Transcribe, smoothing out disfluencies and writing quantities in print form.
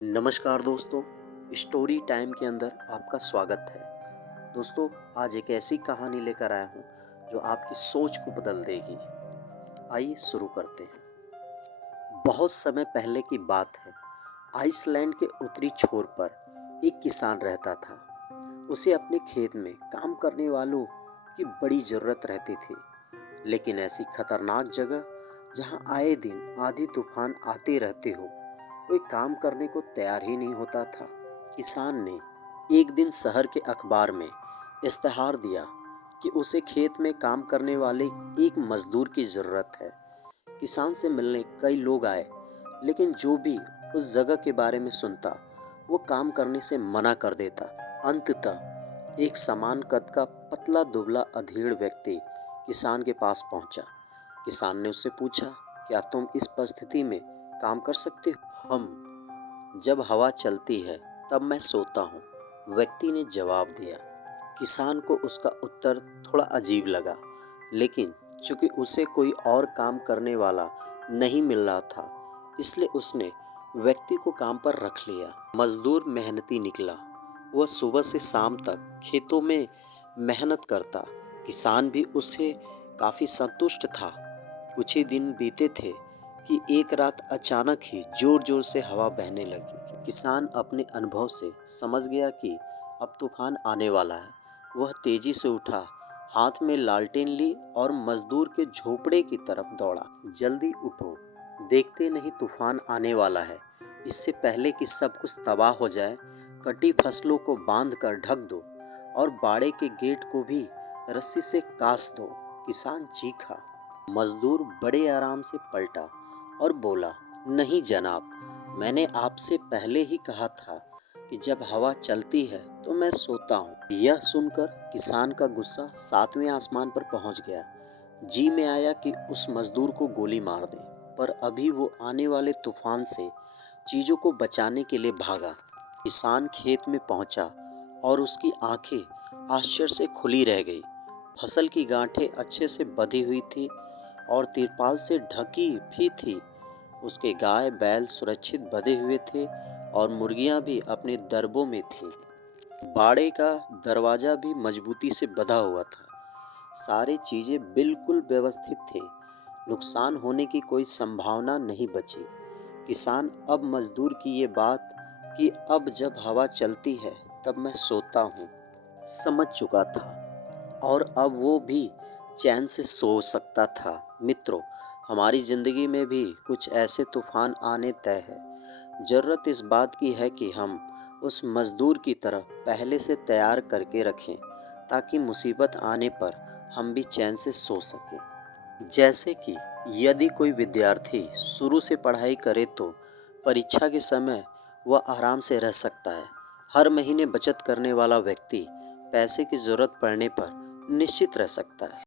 नमस्कार दोस्तों, story time के अंदर आपका स्वागत है। दोस्तों, आज एक ऐसी कहानी लेकर आया हूँ जो आपकी सोच को बदल देगी। आइए शुरू करते हैं। बहुत समय पहले की बात है। आइसलैंड के उत्तरी छोर पर एक किसान रहता था। उसे अपने खेत में काम करने वालों की बड़ी ज़रूरत रहती थी, लेकिन ऐसी खतरनाक जगह जहाँ आए दिन आंधी तूफान आते रहते हो, कोई काम करने को तैयार ही नहीं होता था। किसान ने एक दिन शहर के अखबार में इश्तेहार दिया कि उसे खेत में काम करने वाले एक मजदूर की ज़रूरत है। किसान से मिलने कई लोग आए, लेकिन जो भी उस जगह के बारे में सुनता वो काम करने से मना कर देता। अंततः एक समान कद का पतला दुबला अधेड़ व्यक्ति किसान के पास पहुंचा। किसान ने उससे पूछा, क्या तुम इस परिस्थिति में काम कर सकते हो? जब हवा चलती है तब मैं सोता हूँ, व्यक्ति ने जवाब दिया। किसान को उसका उत्तर थोड़ा अजीब लगा, लेकिन चूंकि उसे कोई और काम करने वाला नहीं मिल रहा था, इसलिए उसने व्यक्ति को काम पर रख लिया। मजदूर मेहनती निकला। वह सुबह से शाम तक खेतों में मेहनत करता। किसान भी उससे काफ़ी संतुष्ट था। कुछ ही दिन बीते थे कि एक रात अचानक ही जोर जोर से हवा बहने लगी। किसान अपने अनुभव से समझ गया कि अब तूफान आने वाला है। वह तेजी से उठा, हाथ में लालटेन ली और मजदूर के झोपड़े की तरफ दौड़ा। जल्दी उठो, देखते नहीं तूफान आने वाला है। इससे पहले कि सब कुछ तबाह हो जाए, कटी फसलों को बांध कर ढक दो और बाड़े के गेट को भी रस्सी से कास दो। किसान चीखा। मजदूर बड़े आराम से पलटा और बोला, नहीं जनाब, मैंने आपसे पहले ही कहा था कि जब हवा चलती है तो मैं सोता हूँ। यह सुनकर किसान का गुस्सा 7वें आसमान पर पहुँच गया। जी में आया कि उस मजदूर को गोली मार दे, पर अभी वो आने वाले तूफान से चीज़ों को बचाने के लिए भागा। किसान खेत में पहुँचा और उसकी आंखें आश्चर्य से खुली रह गई। फसल की गांठें अच्छे से बंधी हुई थी और तिरपाल से ढकी भी थी। उसके गाय बैल सुरक्षित बंधे हुए थे और मुर्गियां भी अपने दरबों में थीं। बाड़े का दरवाज़ा भी मजबूती से बंधा हुआ था। सारी चीज़ें बिल्कुल व्यवस्थित थी। नुकसान होने की कोई संभावना नहीं बची। किसान अब मजदूर की ये बात कि अब जब हवा चलती है तब मैं सोता हूँ, समझ चुका था और अब वो भी चैन से सो सकता था। मित्रों, हमारी ज़िंदगी में भी कुछ ऐसे तूफान आने तय है। ज़रूरत इस बात की है कि हम उस मज़दूर की तरह पहले से तैयार करके रखें, ताकि मुसीबत आने पर हम भी चैन से सो सकें। जैसे कि यदि कोई विद्यार्थी शुरू से पढ़ाई करे तो परीक्षा के समय वह आराम से रह सकता है। हर महीने बचत करने वाला व्यक्ति पैसे की ज़रूरत पड़ने पर निश्चित रह सकता है।